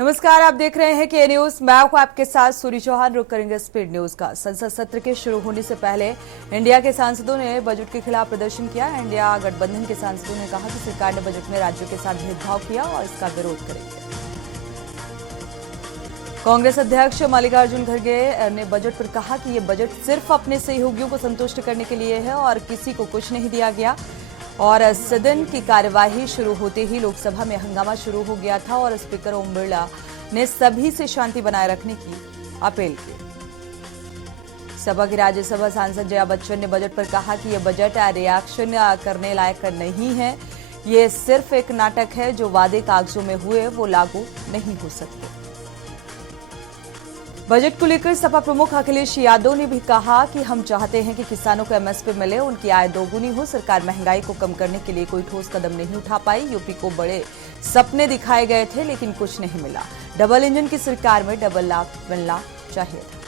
नमस्कार, आप देख रहे हैं के न्यूज। मैं हूं आपके साथ सूरी चौहान। रुक करेंगे स्पीड न्यूज का। संसद सत्र के शुरू होने से पहले इंडिया के सांसदों ने बजट के खिलाफ प्रदर्शन किया। इंडिया गठबंधन के सांसदों ने कहा कि सरकार ने बजट में राज्यों के साथ भेदभाव किया और इसका विरोध करेंगे। कांग्रेस अध्यक्ष मल्लिकार्जुन खड़गे ने बजट पर कहा कि ये बजट सिर्फ अपने सहयोगियों को संतुष्ट करने के लिए है और किसी को कुछ नहीं दिया गया। और सदन की कार्यवाही शुरू होते ही लोकसभा में हंगामा शुरू हो गया था और स्पीकर ओम बिरला ने सभी से शांति बनाए रखने की अपील की। सभा की राज्यसभा सांसद जया बच्चन ने बजट पर कहा कि यह बजट रिएक्शन करने लायक नहीं है। ये सिर्फ एक नाटक है। जो वादे कागजों में हुए वो लागू नहीं हो सकते। बजट को लेकर सपा प्रमुख अखिलेश यादव ने भी कहा कि हम चाहते हैं कि किसानों को एमएसपी मिले, उनकी आय दोगुनी हो। सरकार महंगाई को कम करने के लिए कोई ठोस कदम नहीं उठा पाई। यूपी को बड़े सपने दिखाए गए थे लेकिन कुछ नहीं मिला। डबल इंजन की सरकार में डबल लाभ मिलना चाहिए था।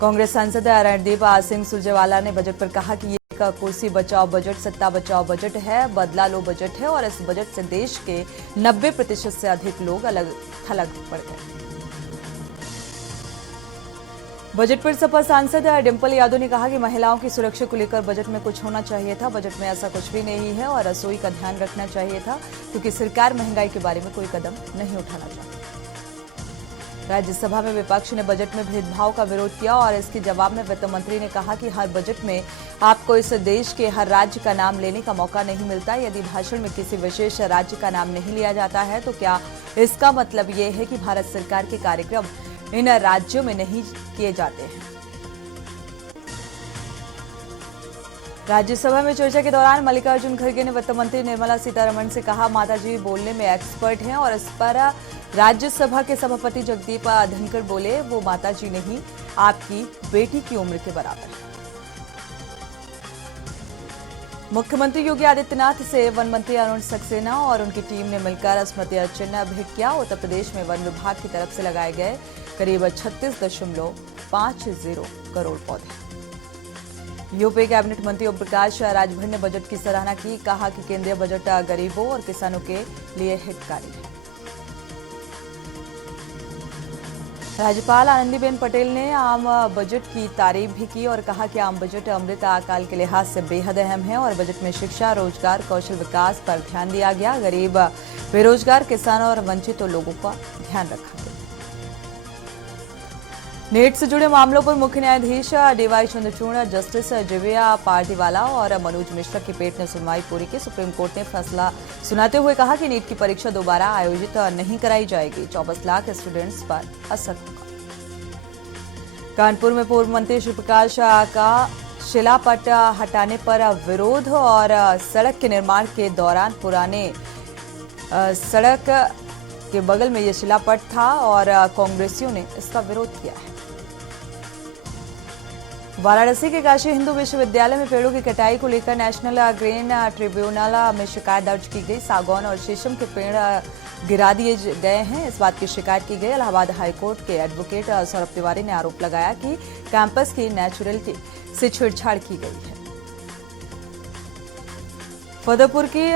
कांग्रेस सांसद रणदीप सिंह सुरजेवाला ने बजट पर कहा कि ये कुर्सी बचाओ बजट, सत्ता बचाओ बजट है, बदला लो बजट है और इस बजट से देश के 90% से अधिक लोग अलग थलग पड़ गए। बजट पर सपा सांसद डिंपल यादव ने कहा कि महिलाओं की सुरक्षा को लेकर बजट में कुछ होना चाहिए था। बजट में ऐसा कुछ भी नहीं है और रसोई का ध्यान रखना चाहिए था क्योंकि सरकार महंगाई के बारे में कोई कदम नहीं उठाना चाहती। राज्यसभा में विपक्ष ने बजट में भेदभाव का विरोध किया और इसके जवाब में वित्त मंत्री ने कहा कि हर बजट में आपको इस देश के हर राज्य का नाम लेने का मौका नहीं मिलता। यदि भाषण में किसी विशेष राज्य का नाम नहीं लिया जाता है तो क्या इसका मतलब ये है कि भारत सरकार के कार्यक्रम इन राज्यों में नहीं किए जाते हैं। राज्यसभा में चर्चा के दौरान मल्लिकार्जुन खड़गे ने वित्त मंत्री निर्मला सीतारमण से कहा, माताजी बोलने में एक्सपर्ट हैं और इस पर राज्यसभा के सभापति जगदीप धनखड़ बोले, वो माताजी नहीं, आपकी बेटी की उम्र के बराबर है। मुख्यमंत्री योगी आदित्यनाथ से वन मंत्री अरुण सक्सेना और उनकी टीम ने मिलकर स्मृति चिन्ह भेंट किया। उत्तर प्रदेश में वन विभाग की तरफ से लगाए गए करीब 36.50 करोड़ पौधे। यूपी कैबिनेट मंत्री ओम प्रकाश राजभर ने बजट की सराहना की। कहा कि केंद्रीय बजट गरीबों और किसानों के लिए हितकारी है। राज्यपाल आनंदीबेन पटेल ने आम बजट की तारीफ भी की और कहा कि आम बजट अमृत काल के लिहाज से बेहद अहम है और बजट में शिक्षा, रोजगार, कौशल विकास पर ध्यान दिया गया। गरीब, बेरोजगार, किसानों और वंचित लोगों का ध्यान रखा गया। नेट से जुड़े मामलों पर मुख्य न्यायाधीश डीवाई चंद्रचूड़, जस्टिस जिविया पार्टीवाला और मनोज मिश्रा की पीठ ने सुनवाई पूरी की। सुप्रीम कोर्ट ने फैसला सुनाते हुए कहा कि नीट की परीक्षा दोबारा आयोजित नहीं कराई जाएगी। 24 लाख स्टूडेंट्स पर असर होगा। कानपुर में पूर्व मंत्री श्री प्रकाश का शिलापट हटाने पर विरोध और सड़क के निर्माण के दौरान पुराने सड़क के बगल में यह शिलापट था और कांग्रेसियों ने इसका विरोध किया है। वाराणसी के काशी हिंदू विश्वविद्यालय में पेड़ों की कटाई को लेकर नेशनल ग्रीन ट्रिब्यूनल में शिकायत दर्ज की गई। सागौन और शीशम के पेड़ गिरा दिए गए हैं, इस बात की शिकायत की गई। इलाहाबाद हाईकोर्ट के एडवोकेट सौरभ तिवारी ने आरोप लगाया कि कैंपस की नेचुरलिटी से छेड़छाड़ की गई है। फतेहपुर की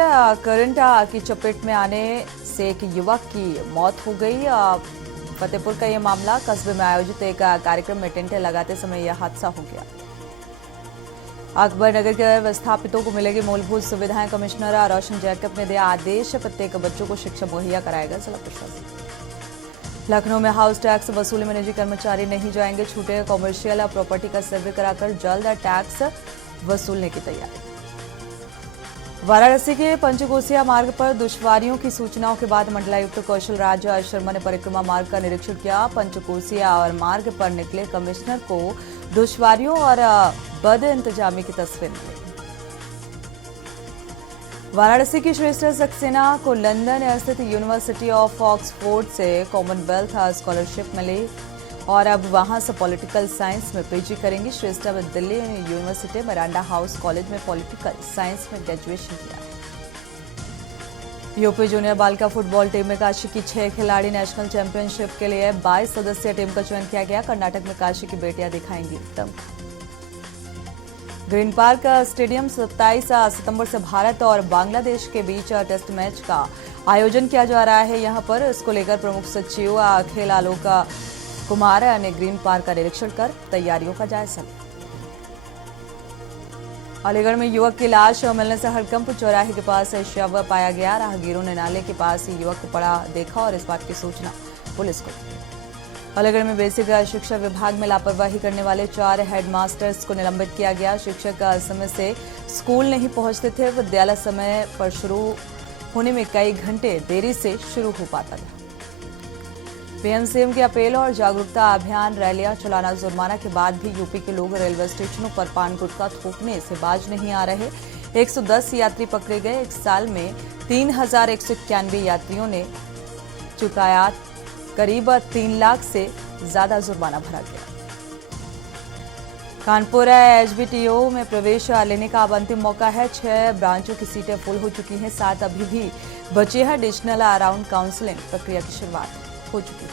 करंट की चपेट में आने से एक युवक की मौत हो गई। फतेहपुर का यह मामला, कस्बे में आयोजित एक कार्यक्रम में टेंट लगाते समय यह हादसा हो गया। अकबर नगर के विस्थापितों को मिलेगी मूलभूत सुविधाएं। कमिश्नर रोशन जैकब ने दिया आदेश, प्रत्येक बच्चों को शिक्षा मुहैया कराएगा जिला प्रशासन। लखनऊ में हाउस टैक्स वसूली में निजी कर्मचारी नहीं जाएंगे छूटे। कॉमर्शियल प्रॉपर्टी का सर्वे कराकर जल्द टैक्स वसूलने की तैयारी। वाराणसी के पंचकोसिया मार्ग पर दुश्वारियों की सूचनाओं के बाद मंडलायुक्त कौशल राज शर्मा ने परिक्रमा मार्ग का निरीक्षण किया। पंचकोसिया और मार्ग पर निकले कमिश्नर को दुश्वारियों और बद इंतजामी की तस्वीर मिली। वाराणसी की श्रेष्ठ सक्सेना को लंदन स्थित यूनिवर्सिटी ऑफ ऑक्सफोर्ड से कॉमनवेल्थ स्कॉलरशिप मिली और अब वहां से पॉलिटिकल साइंस में पीजी करेंगी। श्रेष्ठ Delhi university Miranda house college में पॉलिटिकल साइंस में ग्रेजुएशन किया है। यूपी जूनियर बालिका फुटबॉल टीम में काशी की 6 खिलाड़ी नेशनल चैंपियनशिप के लिए 22 सदस्यीय टीम का चयन किया गया। कर्नाटक में काशी की बेटियां दिखाएंगी दमखम। ग्रीन पार्क स्टेडियम 27 सितंबर से भारत और बांग्लादेश के बीच टेस्ट मैच का आयोजन किया जा रहा है। यहां पर इसको लेकर प्रमुख सचिव अखिल आलोक कुमार ने ग्रीन पार्क का निरीक्षण कर तैयारियों का जायजा लिया। अलीगढ़ में युवक की लाश मिलने से हड़कंप, चौराहे के पास शव पाया गया। राहगीरों ने नाले के पास ही युवक पड़ा देखा और इस बात की सूचना पुलिस को दी। अलीगढ़ में बेसिक शिक्षा विभाग में लापरवाही करने वाले 4 हेडमास्टर्स को निलंबित किया गया। शिक्षक समय से स्कूल नहीं पहुंचते थे। विद्यालय समय पर शुरू होने में कई घंटे देरी से शुरू हो पाता था। पीएम-सीएम की अपील और जागरूकता अभियान रैलियां चलाना, जुर्माना के बाद भी यूपी के लोग रेलवे स्टेशनों पर पान गुटखा थूकने से बाज नहीं आ रहे। 110 यात्री पकड़े गए। एक साल में 3191 यात्रियों ने चुकाया करीब 3 लाख से ज्यादा जुर्माना भरा गया। कानपुर एचबीटीओ में प्रवेश लेने का अब अंतिम मौका है। 6 ब्रांचों की सीटें फुल हो चुकी हैं, 7 अभी भी बचे हैं। एडिशनल राउंड काउंसलिंग प्रक्रिया की शुरुआत हो चुकी है।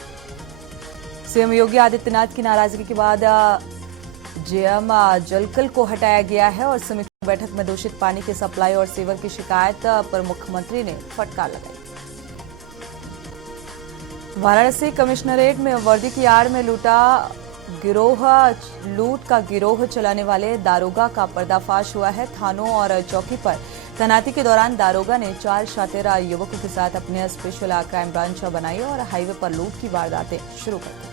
सीएम योगी आदित्यनाथ की नाराजगी के बाद जेएम जलकल को हटाया गया है और समीक्षा बैठक में दूषित पानी की सप्लाई और सीवर की शिकायत पर मुख्यमंत्री ने फटकार लगाई। वाराणसी कमिश्नरेट में वर्दी की आड़ में लूट का गिरोह चलाने वाले दारोगा का पर्दाफाश हुआ है। थानों और चौकी पर तैनाती के दौरान दारोगा ने 4 शातिरा युवकों के साथ अपने स्पेशल क्राइम ब्रांच बनाई और हाईवे पर लूट की वारदातें शुरू कर दी।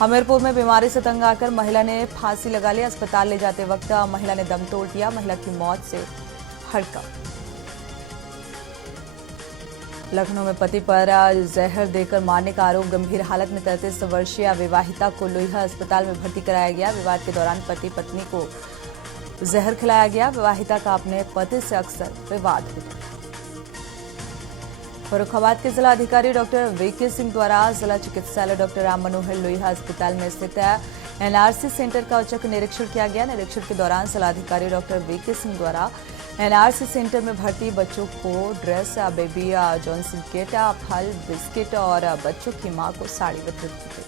हमीरपुर में बीमारी से तंग आकर महिला ने फांसी लगा ली। अस्पताल ले जाते वक्त महिला ने दम तोड़ दिया। महिला की मौत से हड़कंप। लखनऊ में पति पर जहर देकर मारने का आरोप, गंभीर हालत में 33 वर्षीय विवाहिता को लोहिया अस्पताल में भर्ती कराया गया। विवाद के दौरान पति पत्नी को जहर खिलाया गया। विवाहिता का अपने पति से अक्सर विवाद होता है। फर्रुखाबाद के जिला अधिकारी डॉक्टर वीके सिंह द्वारा जिला चिकित्सालय डॉक्टर राम मनोहर लोहिया अस्पताल में स्थित एनआरसी सेंटर का औचक निरीक्षण किया गया। निरीक्षण के दौरान जिला अधिकारी डॉक्टर वीके सिंह द्वारा एनआरसी सेंटर में भर्ती बच्चों को ड्रेस, बेबी जॉनसन किट, फल, बिस्किट और बच्चों की मां को साड़ी वितरित की गई।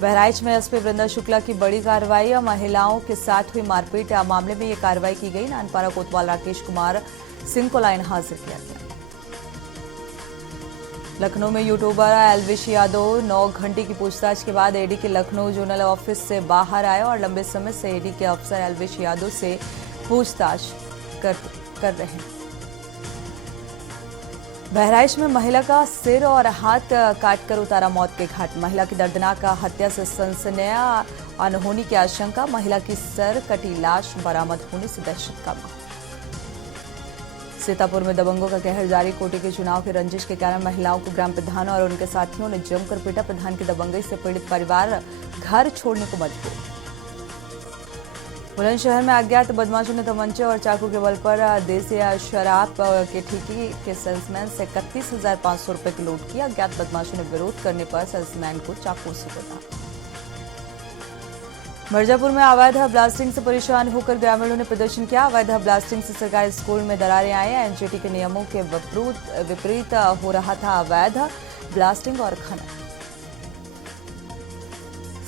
बहराइच में एसपी वृंदा शुक्ला की बड़ी कार्रवाई, महिलाओं के साथ हुई मारपीट मामले में यह कार्रवाई की गई। नानपारा कोतवाल राकेश कुमार सिंह को लाइन हाजिर किया गया। लखनऊ में यूट्यूबर एल्विश यादव 9 घंटे की पूछताछ के बाद ईडी के लखनऊ जोनल ऑफिस से बाहर आए और लंबे समय से ईडी के अफसर एल्विश यादव से पूछताछ कर रहे हैं। बहराइच में महिला का सिर और हाथ काटकर उतारा मौत के घाट। महिला की दर्दनाक हत्या से सनसनीय अनहोनी की आशंका। महिला की सर कटी लाश बरामद होने से दहशत का माहौल। सीतापुर में दबंगों का कहर जारी। कोटे के चुनाव की रंजिश के कारण महिलाओं को ग्राम प्रधान और उनके साथियों ने जमकर पीटा। प्रधान की दबंगई से पीड़ित परिवार घर छोड़ने को मजबूर। बुलंदशहर में अज्ञात बदमाशों ने तमंचे और चाकू के बल पर देसी शराब के ठेके के सेल्समैन से 31,500 रुपए की लूट की। अज्ञात बदमाशों ने विरोध करने पर सेल्समैन को चाकू से पीटा। मिर्जापुर में अवैध ब्लास्टिंग से परेशान होकर ग्रामीणों ने प्रदर्शन किया। अवैध ब्लास्टिंग से सरकारी स्कूल में दरारें आई। एनजीटी के नियमों के विपरीत हो रहा था अवैध ब्लास्टिंग और खनन।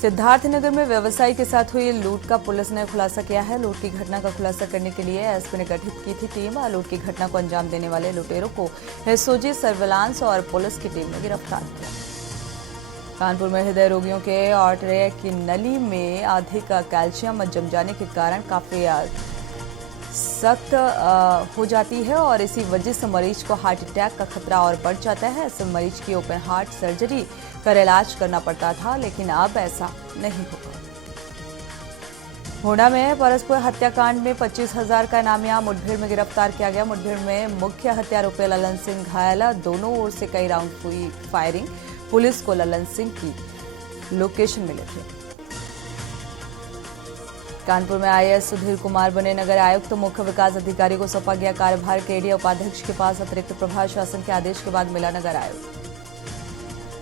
सिद्धार्थनगर में व्यवसायी के साथ हुई लूट का पुलिस ने खुलासा किया है। लूट की घटना का खुलासा करने के लिए एसपी ने गठित की थी टीम। लूट की घटना को अंजाम देने वाले लुटेरों को एसओजी सर्विलांस और पुलिस की टीम ने गिरफ्तार किया। कानपुर में हृदय रोगियों के आर्टरी की नली में अधिक कैल्शियम जम जाने के कारण काफी सख्त हो जाती है और इसी वजह से मरीज को हार्ट अटैक का खतरा और बढ़ जाता है। ऐसे मरीज की ओपन हार्ट सर्जरी कर इलाज करना पड़ता था, लेकिन अब ऐसा नहीं होगा। होंडा में परस्पर हत्याकांड में 25,000 का इनामिया मुठभेड़ में गिरफ्तार किया गया। मुठभेड़ में मुख्य हत्यारोपी ललन सिंह घायल। दोनों ओर से कई राउंड हुई फायरिंग। पुलिस को ललन सिंह की लोकेशन मिले थे। कानपुर में आईएएस सुधीर कुमार बने नगर आयुक्त। मुख्य विकास अधिकारी को सौंपा गया कार्यभार। केडीए उपाध्यक्ष के पास अतिरिक्त प्रभार शासन के आदेश के बाद मिला नगर आयुक्त।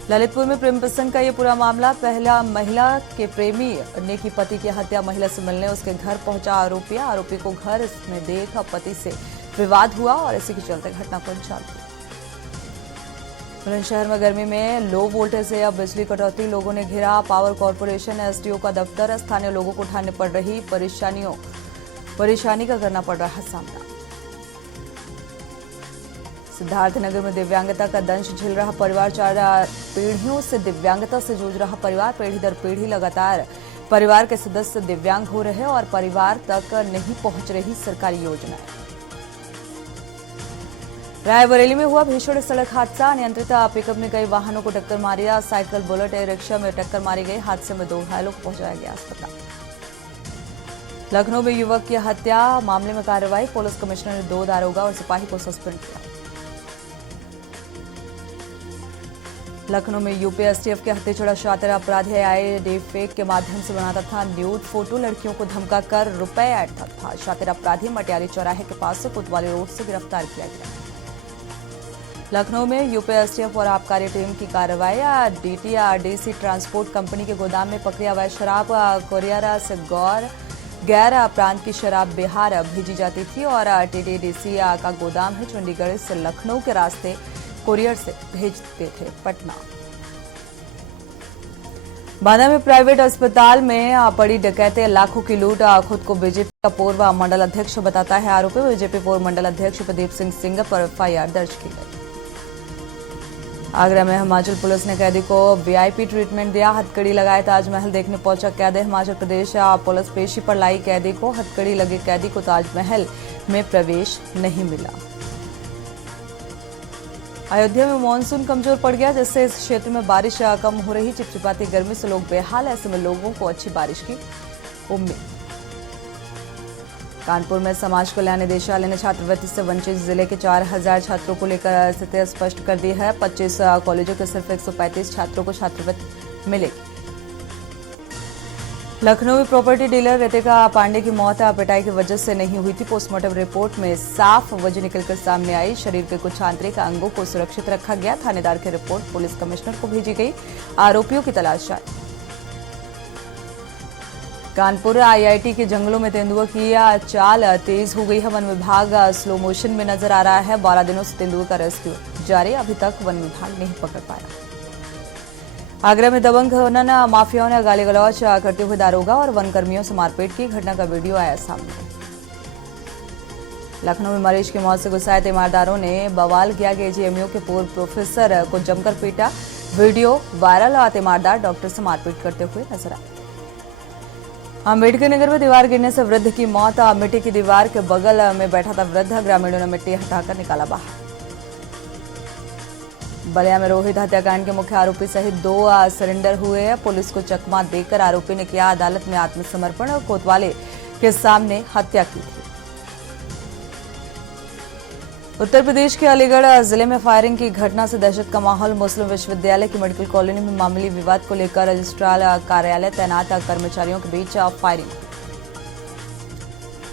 ललितपुर में प्रेम प्रसंग का ये पूरा मामला। पहला महिला के प्रेमी ने की पति की हत्या। महिला से मिलने उसके घर पहुंचा आरोपी। आरोपी को घर में देख पति से विवाद हुआ और इसी के चलते घटना को अंजाम दिया। बुलंदशहर में गर्मी में लो वोल्टेज से अब बिजली कटौती, लोगों ने घेरा पावर कॉर्पोरेशन एसडीओ का दफ्तर, स्थानीय लोगों को उठाने पड़ रही परेशानी का करना पड़ रहा सामना। सिद्धार्थनगर में दिव्यांगता का दंश झेल रहा परिवार, 4 पीढ़ियों से दिव्यांगता से जूझ रहा परिवार, पीढ़ी दर पीढ़ी लगातार परिवार के सदस्य दिव्यांग हो रहे और परिवार तक नहीं पहुंच रही सरकारी योजनाएं। रायबरेली में हुआ भीषण सड़क हादसा, अनियंत्रित पिकअप ने कई वाहनों को टक्कर मारी, साइकिल बुलेट ई रिक्शा में टक्कर मारी गई। हादसे में 2 घायलों को पहुंचाया गया अस्पताल। लखनऊ में युवक की हत्या मामले में कार्रवाई, पुलिस कमिश्नर ने 2 दारोगा और सिपाही को सस्पेंड किया। लखनऊ में यूपी एसटीएफ के हत्याचोड़ा शातिर अपराधी आए डीफेक के माध्यम से बनाता था न्यूड फोटो, लड़कियों को धमकाकर रुपए ऐंठता था। शातिर अपराधी मटियाली चौराहे के पास से कोतवाली रोड से गिरफ्तार किया गया। लखनऊ में यूपी एसटीएफ और आबकारी टीम की कार्रवाई, डीटीआरडीसी ट्रांसपोर्ट कंपनी के गोदाम में पकड़ी अवैध शराब, कोरिया से गैर प्रांत की शराब बिहार भेजी जाती थी और टीटीडीसी का गोदाम है चंडीगढ़ से लखनऊ के रास्ते कोरियर से भेजते थे पटना। बांदा में प्राइवेट अस्पताल में पड़ी डकैती, लाखों की लूट, खुद को बीजेपी का पूर्व मंडल अध्यक्ष बताता है आरोपी। बीजेपी पूर्व मंडल अध्यक्ष प्रदीप सिंह पर एफआईआर दर्ज की गई। आगरा में हिमाचल पुलिस ने कैदी को वीआईपी ट्रीटमेंट दिया, हथकड़ी लगाए ताजमहल देखने पहुंचा कैदी। हिमाचल प्रदेश पुलिस पेशी पर लाई कैदी को, हथकड़ी लगे कैदी को ताजमहल में प्रवेश नहीं मिला। अयोध्या में मानसून कमजोर पड़ गया, जिससे इस क्षेत्र में बारिश कम हो रही, चिपचिपाती गर्मी से लोग बेहाल, ऐसे में लोगों को अच्छी बारिश की उम्मीद। कानपुर में समाज कल्याण निदेशालय ने छात्रवृत्ति से वंचित जिले के 4000 छात्रों को लेकर स्थिति स्पष्ट कर दी है। 25 कॉलेजों के सिर्फ 135 छात्रों को छात्रवृत्ति मिलेगी। लखनऊ में प्रॉपर्टी डीलर रितिका पांडे की मौत पिटाई की वजह से नहीं हुई थी। पोस्टमार्टम रिपोर्ट में साफ वजह निकलकर सामने आई। शरीर के कुछ आंतरिक अंगों को सुरक्षित रखा गया। थानेदार की रिपोर्ट पुलिस कमिश्नर को भेजी गई। आरोपियों की तलाश जारी। कानपुर आईआईटी के जंगलों में तेंदुआ की चाल तेज हो गई है। वन विभाग स्लो मोशन में नजर आ रहा है। 12 दिनों से तेंदुए का रेस्क्यू जारी, अभी तक वन विभाग नहीं पकड़ पाया। आगरा में दबंग खनन माफियाओं ने गाली गलौज करते हुए दारोगा और वनकर्मियों से मारपीट की घटना का वीडियो आया सामने। लखनऊ में मरीज की मौत से गुस्साए तीमारदारों ने बवाल किया। केजीएमयू के पूर्व प्रोफेसर को जमकर पीटा, वीडियो वायरल और तीमारदार डॉक्टर से मारपीट करते हुए नजर आए। अम्बेडकर नगर में दीवार गिरने से वृद्ध की मौत, मिट्टी की दीवार के बगल में बैठा था वृद्ध, ग्रामीणों ने मिट्टी हटाकर निकाला बाहर। बलिया में रोहित हत्याकांड के मुख्य आरोपी सहित 2 सरेंडर हुए हैं। पुलिस को चकमा देकर आरोपी ने किया अदालत में आत्मसमर्पण और कोतवाली के सामने हत्या की थी। उत्तर प्रदेश के अलीगढ़ जिले में फायरिंग की घटना से दहशत का माहौल। मुस्लिम विश्वविद्यालय की मेडिकल कॉलोनी में मामूली विवाद को लेकर रजिस्ट्रार कार्यालय तैनात कर्मचारियों के बीच फायरिंग।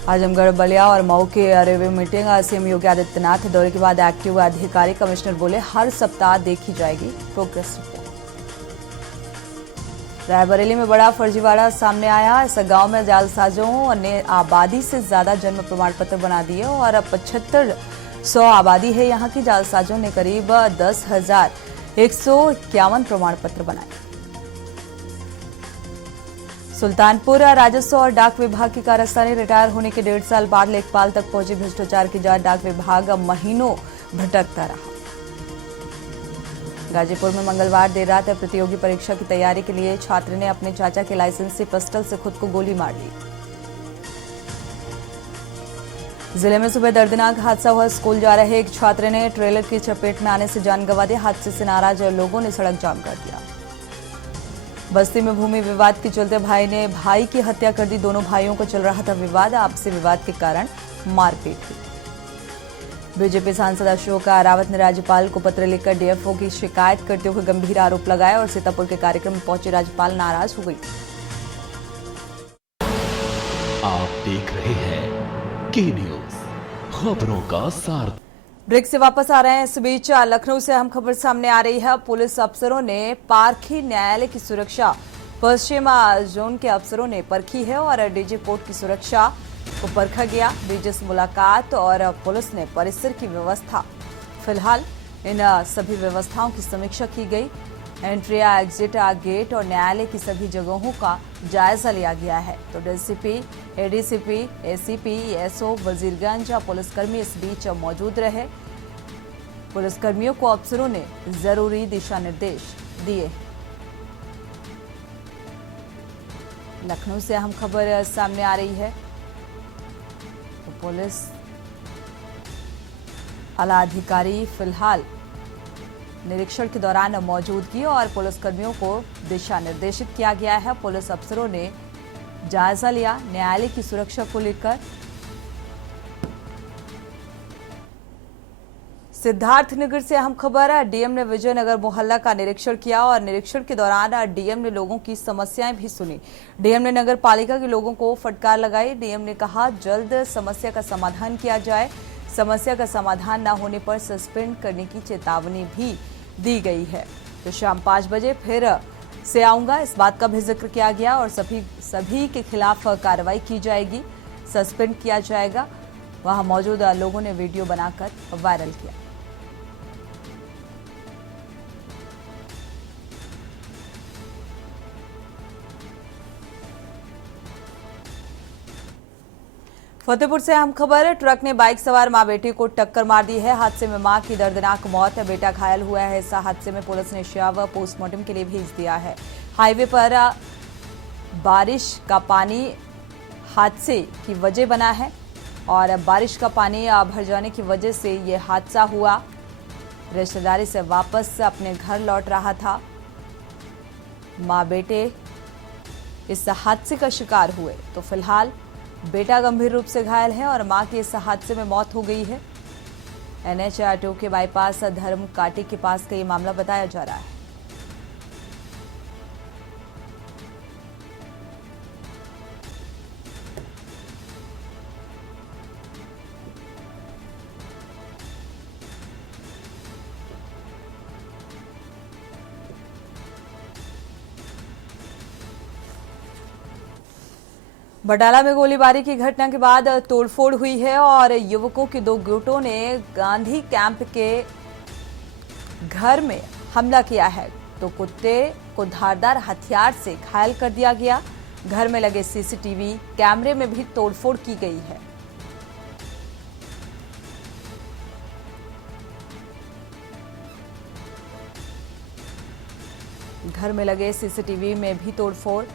आजमगढ़, बलिया और मऊ की review meeting, CM Yogi Adityanath दौरे के बाद एक्टिव अधिकारी। कमिश्नर बोले हर सप्ताह देखी जाएगी प्रोग्रेस रिपोर्ट। रायबरेली में बड़ा फर्जीवाड़ा सामने आया। इस गांव में जालसाजों ने आबादी से ज्यादा जन्म प्रमाण पत्र बना दिए और 7500 आबादी है यहाँ की। जालसाजों ने करीब 10,151 प्रमाण पत्र बनाए। सुल्तानपुर राजस्व और डाक विभाग की कारस्तानी, रिटायर होने के 1.5 साल बाद लेखपाल तक पहुंची भ्रष्टाचार की जांच। डाक विभाग महीनों भटकता रहा। गाजीपुर में मंगलवार देर रात प्रतियोगी परीक्षा की तैयारी के लिए छात्र ने अपने चाचा के लाइसेंसी पिस्टल से खुद को गोली मार ली। जिले में सुबह दर्दनाक हादसा हुआ। स्कूल जा रहे एक छात्र ने ट्रेलर की चपेट में आने से जान गंवा दी। हादसे से नाराज लोगों ने सड़क जाम कर दिया। बस्ती में भूमि विवाद के चलते भाई ने भाई की हत्या कर दी। दोनों भाइयों को चल रहा था विवाद, आपसी विवाद के कारण मारपीट हुई। बीजेपी सांसद अशोक रावत ने राज्यपाल को पत्र लिखकर डीएफओ की शिकायत करते हुए गंभीर आरोप लगाए और सीतापुर के कार्यक्रम में पहुंचे राज्यपाल नाराज हो गई। आप देख रहे हैं के न्यूज, खबरों का सार। ब्रेक से वापस आ रहे हैं। इस बीच लखनऊ से अहम खबर सामने आ रही है। पुलिस अफसरों ने पारखी न्यायालय की सुरक्षा, पश्चिम जोन के अफसरों ने परखी है और डीजी कोर्ट की सुरक्षा को परखा गया। डीजी से मुलाकात और पुलिस ने परिसर की व्यवस्था फिलहाल इन सभी व्यवस्थाओं की समीक्षा की गई। एंट्री, एग्जिट, गेट और न्यायालय की सभी जगहों का जायजा लिया गया है। तो DCP, ADCP, ACP, SO, Wazirganj पुलिसकर्मी इस बीच मौजूद रहे। पुलिसकर्मियों को अफसरों ने जरूरी दिशा निर्देश दिए। लखनऊ से अहम खबर सामने आ रही है। तो पुलिस आला अधिकारी फिलहाल निरीक्षण के दौरान मौजूदगी और पुलिसकर्मियों को दिशा निर्देशित किया गया है। पुलिस अफसरों ने जायजा लिया न्यायालय की सुरक्षा को लेकर। सिद्धार्थनगर से अहम खबर है। डीएम ने विजयनगर मोहल्ला का निरीक्षण किया और निरीक्षण के दौरान डीएम ने लोगों की समस्याएं भी सुनी। डीएम ने नगर पालिका के लोगों को फटकार लगाई। डीएम ने कहा जल्द समस्या का समाधान किया जाए। समस्या का समाधान न होने पर सस्पेंड करने की चेतावनी भी दी गई है। तो शाम 5 बजे फिर से आऊंगा, इस बात का भी जिक्र किया गया और सभी के खिलाफ कार्रवाई की जाएगी, सस्पेंड किया जाएगा। वहां मौजूद लोगों ने वीडियो बनाकर वायरल किया। फतेहपुर से अहम खबर है। ट्रक ने बाइक सवार मां बेटी को टक्कर मार दी है। हादसे में मां की दर्दनाक मौत है, बेटा घायल हुआ है। इस हादसे में पुलिस ने शव पोस्टमार्टम के लिए भेज दिया है। हाईवे पर बारिश का पानी हादसे की वजह बना है और बारिश का पानी भर जाने की वजह से ये हादसा हुआ। रिश्तेदारी से वापस अपने घर लौट रहा था। मां बेटे इस हादसे का शिकार हुए। तो फिलहाल बेटा गंभीर रूप से घायल है और मां की इस हादसे में मौत हो गई है। NH 2 के बाईपास धर्म काटी के पास का ये मामला बताया जा रहा है। बटाला में गोलीबारी की घटना के बाद तोड़फोड़ हुई है और युवकों के 2 गुटों ने गांधी कैंप के घर में हमला किया है। तो कुत्ते को धारदार हथियार से घायल कर दिया गया। घर में लगे सीसीटीवी कैमरे में भी तोड़फोड़ की गई है। घर में लगे सीसीटीवी में भी तोड़फोड़।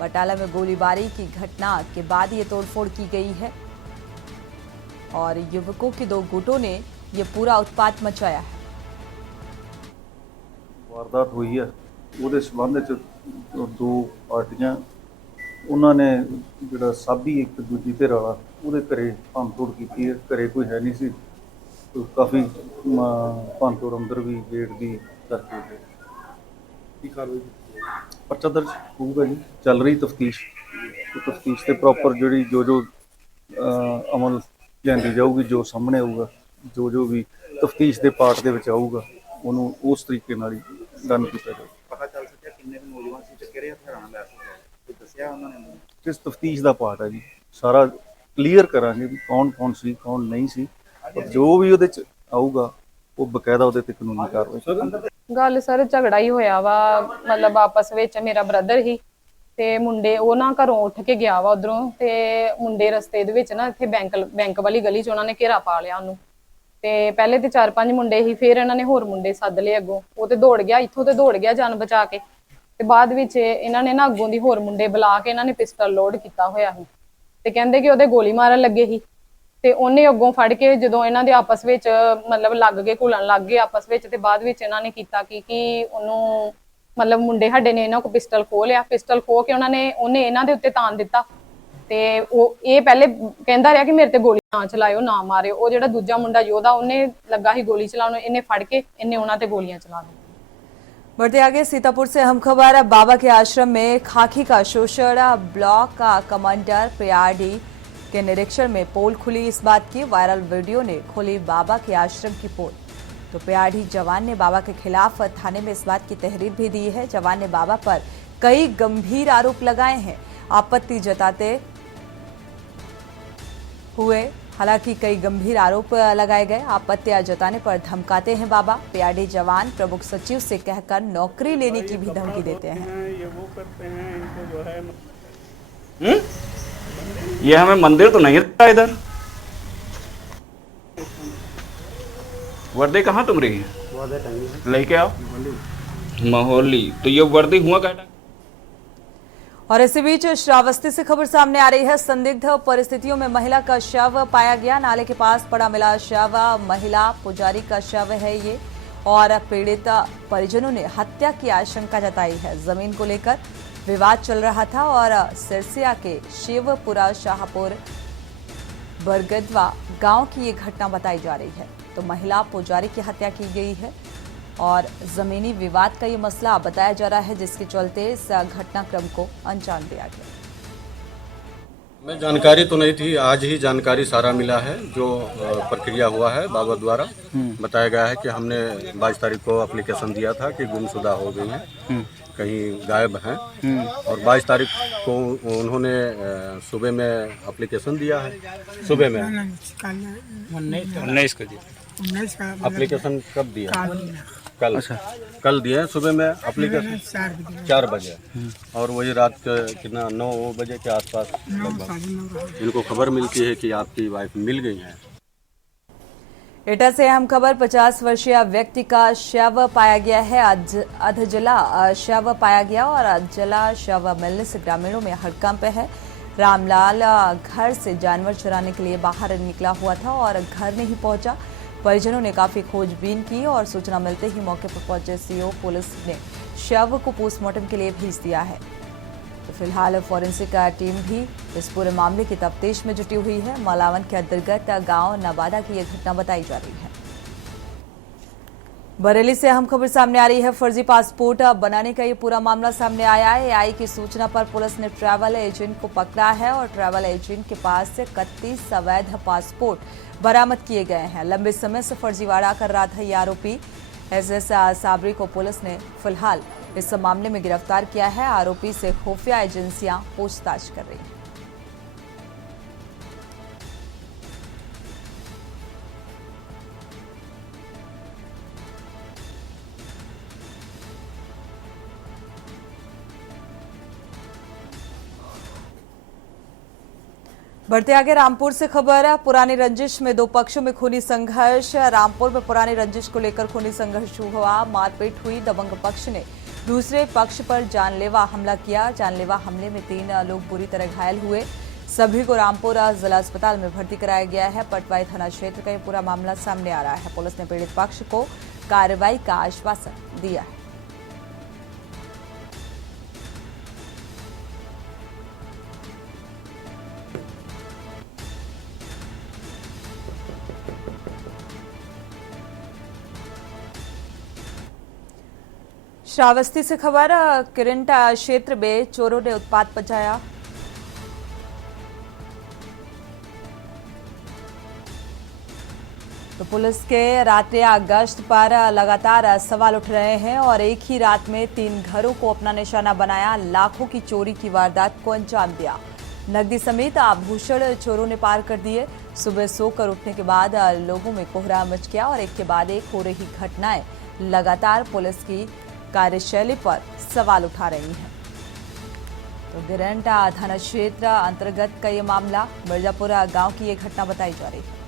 बटाला में गोलीबारी की घटना के बाद ये तोड़फोड़ की गई है और युवकों के 2 गुटों ने ये पूरा उत्पात मचाया है। वारदात हुई है, ਉਹਦੇ ਸੰਬੰਧ ਵਿੱਚ 2 ਪਾਰਟੀਆਂ ਉਹਨਾਂ ਨੇ ਜਿਹੜਾ ਸਾਬੀ ਇੱਕ ਦੂਜੀ ਧਿਰ ਵਾਲਾ ਉਹਦੇ ਘਰੇ ਭੰਨਤੋੜ ਕੀਤੀ ਹੈ। ਘਰੇ ਕੋਈ ਹੈ ਨਹੀਂ ਸੀ, ਕਾਫੀ ਭੰਨਤੋੜ ਅੰਦਰ ਵੀ ਗੇਟ ਦੀ ਕਰਕੇ ਕੀ ਕਾਰਵਾਈ पर्चा दर्ज होगा जी। चल रही तफ्तीश, तो तफ्तीश से प्रॉपर जी जो अमल लियांदी जाऊगी, जो सामने आऊगा, जो भी तफ्तीश के पार्ट के आऊगा उन्होंने उस तरीके नाल ही डन किया जाए। पता चल सकिया किन्ने नौजवान सी ते किहड़े हथियारां नाल लैस होए, दस्सिया उन्होंने? इस तफ्तीश का पार्ट है जी, सारा क्लीयर करांगे भी कौन कौन सी कौन नहीं सी, जो भी उहदे च आऊगा वो बकायदा उहदे ते कानूनी कार्रवाई। ਗੱਲ ਸਰ ਝਗੜਾ ਹੀ ਹੋਇਆ ਵਾ, ਮਤਲਬ ਆਪਸ ਵਿੱਚ ਮੇਰਾ ਬ੍ਰਦਰ ਹੀ ਤੇ ਮੁੰਡੇ ਉਹ ਨਾ ਘਰੋਂ ਉੱਠ ਕੇ ਗਿਆ ਵਾ ਉਧਰੋਂ, ਤੇ ਮੁੰਡੇ ਰਸਤੇ ਦੇ ਵਿੱਚ ਨਾ ਇੱਥੇ ਬੈਂਕ ਵਾਲੀ ਗਲੀ 'ਚ ਉਹਨਾਂ ਨੇ ਘੇਰਾ ਪਾ ਲਿਆ ਉਹਨੂੰ। ਤੇ ਪਹਿਲੇ ਤੇ 4-5 ਮੁੰਡੇ ਹੀ, ਫਿਰ ਇਹਨਾਂ ਨੇ ਹੋਰ ਮੁੰਡੇ ਸੱਦ ਲਏ ਅੱਗੋਂ। ਉਹ ਤੇ ਦੌੜ ਗਿਆ, ਇੱਥੋਂ ਤੇ ਦੌੜ ਗਿਆ ਜਾਨ ਬਚਾ ਕੇ। ਤੇ ਬਾਅਦ ਵਿੱਚ ਇਹਨਾਂ ਨੇ ਨਾ ਅੱਗੋਂ ਦੀ ਹੋਰ ਮੁੰਡੇ ਬੁਲਾ ਕੇ ਇਹਨਾਂ ਨੇ ਪਿਸਟਲ ਲੋਡ ਕੀਤਾ ਹੋਇਆ ਸੀ ਤੇ ਕਹਿੰਦੇ ਕਿ ਉਹਦੇ ਗੋਲੀ ਮਾਰਨ ਲੱਗੇ ਸੀ। ਤੇ ਉਹਨੇ ਅੱਗੋਂ ਫੜ ਕੇ ਜਦੋਂ ਇਹਨਾਂ ਦੇ ਆਪਸ ਵਿੱਚ ਮਤਲਬ ਲੱਗ ਗਏ, ਘੁਲਣ ਲੱਗ ਗਏ ਆਪਸ ਵਿੱਚ, ਤੇ ਬਾਅਦ ਵਿੱਚ ਇਹਨਾਂ ਨੇ ਕੀਤਾ ਕਿ ਉਹਨੂੰ ਮਤਲਬ ਮੁੰਡੇ ਸਾਡੇ ਨੇ ਇਹਨਾਂ ਕੋ ਪਿਸਟਲ ਖੋਹ ਲਿਆ। ਪਿਸਟਲ ਖੋਹ ਕੇ ਉਹਨੇ ਇਹਨਾਂ ਦੇ ਉੱਤੇ ਤਾਨ ਦਿੱਤਾ ਤੇ ਉਹ ਇਹ ਪਹਿਲੇ ਕਹਿੰਦਾ ਰਿਹਾ ਕਿ ਮੇਰੇ ਤੇ ਗੋਲੀ ਨਾ ਚਲਾਇਓ, ਨਾ ਮਾਰਿਓ। ਉਹ ਜਿਹੜਾ ਦੂਜਾ ਮੁੰਡਾ ਯੋਧਾ ਉਹਨੇ ਲੱਗਾ ਸੀ ਗੋਲੀ ਚਲਾਉਣ, ਇਹਨੇ ਫੜ ਕੇ ਇਹਨੇ ਉਹਨਾਂ ਤੇ ਗੋਲੀਆਂ ਚਲਾ ਦਿੱਤੀਆਂ। बढ़ते आगे, सीतापुर से अहम खबर है। बाबा के आश्रम में खाकी का शोषण, ब्लॉक का कमांडर PRD के निरीक्षण में पोल खुली। इस बात की वायरल वीडियो ने खोली बाबा के आश्रम की पोल। तो PRD जवान ने बाबा के खिलाफ थाने में इस बात की तहरीर भी दी है। जवान ने बाबा पर कई गंभीर आरोप लगाए हैं। आपत्ति जताते हुए हालांकि कई गंभीर आरोप लगाए गए। आपत्तियां जताने पर धमकाते हैं बाबा। पीआरडी जवान प्रमुख सचिव से कहकर नौकरी लेने की भी धमकी देते हैं। ये वो करते हैं, इनको जो है ये हमें मंदिर तो नहीं रहता इधर। वर्दी कहाँ तुम रही है? लेके आओ माहौली। तो ये वर्दी हुआ कहता। और इसी बीच श्रावस्ती से खबर सामने आ रही है। संदिग्ध परिस्थितियों में महिला का शव पाया गया। नाले के पास पड़ा मिला शव। महिला पुजारी का शव है ये, और पीड़ित परिजनों ने हत्या की आशंका जताई है। जमीन को लेकर विवाद चल रहा था और सिरसिया के शिवपुरा शाहपुर बरगदवा गांव की ये घटना बताई जा रही है। तो महिला पुजारी की हत्या की गई है और जमीनी विवाद का ये मसला बताया जा रहा है, जिसके चलते इस घटनाक्रम को अंजाम दिया गया। मैं जानकारी तो नहीं थी, आज ही जानकारी सारा मिला है। जो प्रक्रिया हुआ है बाबा द्वारा बताया गया है कि हमने 22 तारीख को एप्लीकेशन दिया था कि गुमशुदा हो गई हैं, कहीं गायब हैं, और 22 तारीख को उन्होंने सुबह में एप्लीकेशन दिया है। सुबह में 19 को दिया एप्लीकेशन। कब दिया? कल। अच्छा, कल दिए सुबह में एप्लीकेशन 4 बजे, और वही रात के कितना 9 बजे के आसपास इनको खबर मिलती है कि आपकी वाइफ मिल गई है। एटा से अहम खबर। 50 वर्षीय व्यक्ति का शव पाया गया है। अधजला शव पाया गया और अधजला शव मिलने से ग्रामीणों में हड़कंप है। रामलाल घर से जानवर चराने के लिए बाहर निकला हुआ था और घर नहीं पहुंचा। परिजनों ने काफी खोजबीन की और सूचना मिलते ही मौके पर पहुंचे सीओ पुलिस ने शव को पोस्टमार्टम के लिए भेज दिया है। तो फिलहाल फॉरेंसिक टीम भी इस पूरे मामले की तफ्तीश में जुटी हुई है। मलावन के अंतर्गत गांव नवादा की यह घटना बताई जा रही है। बरेली से अहम खबर सामने आ रही है। फर्जी पासपोर्ट बनाने का ये पूरा मामला सामने आया है। एआई की सूचना पर पुलिस ने ट्रैवल एजेंट को पकड़ा है और ट्रैवल एजेंट के पास से 31 अवैध पासपोर्ट बरामद किए गए हैं। लंबे समय से फर्जीवाड़ा कर रहा था ये आरोपी। एसएस साबरी को पुलिस ने फिलहाल इस मामले में गिरफ्तार किया है। आरोपी से खुफिया एजेंसियां पूछताछ कर रही हैं। बढ़ते आगे रामपुर से खबर है। पुरानी रंजिश में 2 पक्षों में खूनी संघर्ष। रामपुर में पुरानी रंजिश को लेकर खूनी संघर्ष हुआ। मारपीट हुई। दबंग पक्ष ने दूसरे पक्ष पर जानलेवा हमला किया। जानलेवा हमले में 3 लोग बुरी तरह घायल हुए। सभी को रामपुर जिला अस्पताल में भर्ती कराया गया है। पटवाई थाना क्षेत्र का यह पूरा मामला सामने आ रहा है। पुलिस ने पीड़ित पक्ष को कार्रवाई का आश्वासन दिया है। श्रावस्ती से खबर। किरंटा क्षेत्र में चोरों ने उत्पात मचाया। तो पुलिस के रात्रि गश्त पर लगातार सवाल उठ रहे हैं और एक ही रात में 3 घरों को अपना निशाना बनाया। लाखों की चोरी की वारदात को अंजाम दिया। नकदी समेत आभूषण चोरों ने पार कर दिए। सुबह सोकर उठने के बाद लोगों में कोहरा मच गया और एक के बाद एक हो रही घटनाएं लगातार पुलिस की कार्यशैली पर सवाल उठा रही हैं। तो गिरंटा थाना क्षेत्र अंतर्गत का ये मामला। मिर्जापुरा गांव की ये घटना बताई जा रही है।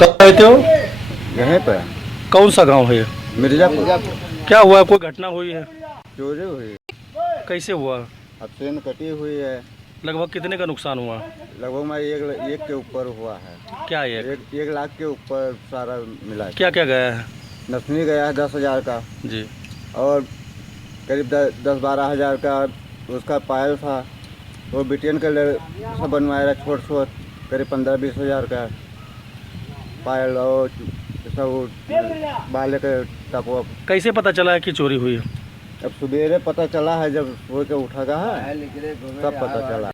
कब रहते हो? यहीं पर। कौन सा गांव है ये? मिर्जापुर। क्या हुआ? कोई घटना हुई है? चोरी हुई। कैसे हुआ? अब ट्रेन कटी हुई है। लगभग कितने का नुकसान हुआ? लगभग में एक के ऊपर हुआ है। क्या ये? 1 लाख के ऊपर सारा मिला। क्या क्या गया है? नथनी गया है 10,000 का जी, और करीब 10-12 हज़ार का उसका पायल था। वो बिटियन का सब बनवाया छोट छोट करीब 15-20 हज़ार का पायल और सब बाले के टपवा। कैसे पता चला है कि चोरी हुई है? अब सवेरे पता चला है, जब सो के उठा है तब पता चला।